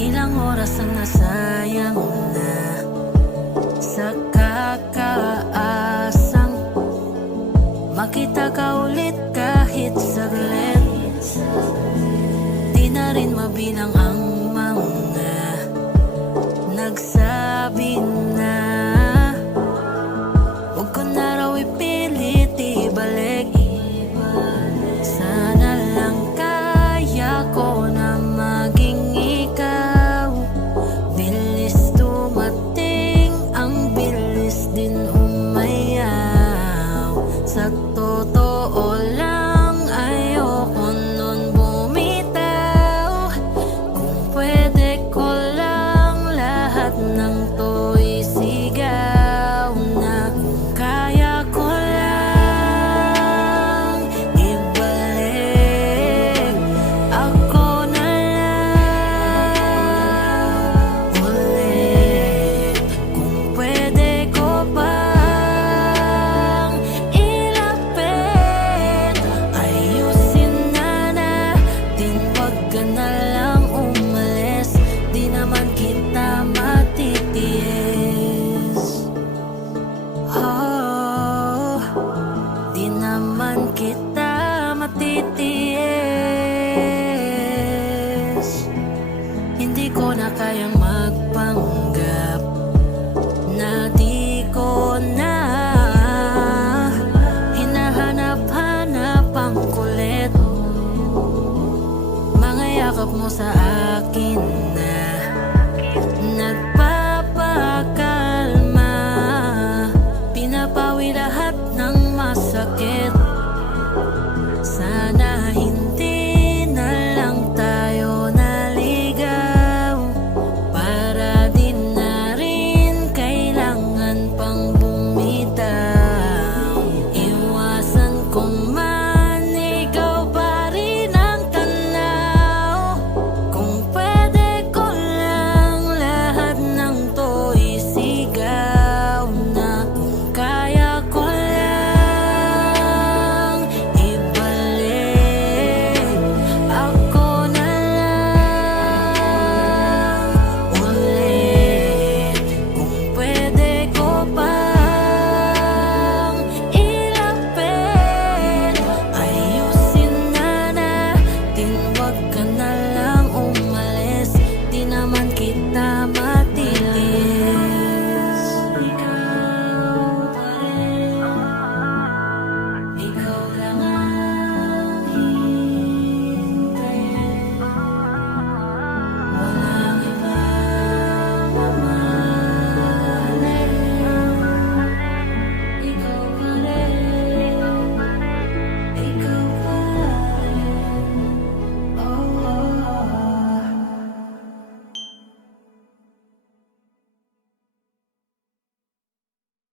Ilang oras ang nasayang na sa kakaasang makita ka ulit kahit saglit. Di na rin mabilang ang mga nagsabi na huwag ko na raw ipilit ibalik. Sana lang kaya ko na maging ikaw. Bilis dumating, ang bilis din umayaw. Sa totoo lang ayoko nun bumitaw. Kung pwede ko lang lahat ng to isigaw na. Kung kaya ko lang ibalik, ako na lang ulit. Kung pwede ko bang ilapit, ayusin na natin, wag ka na lang umalis. Di naman kita matitiis. Oh, di naman kita matitiis. Hindi ko na kayang magpanggap na di ko na hinahanap-hanap ang kulit. Mga yakap mo sa akin na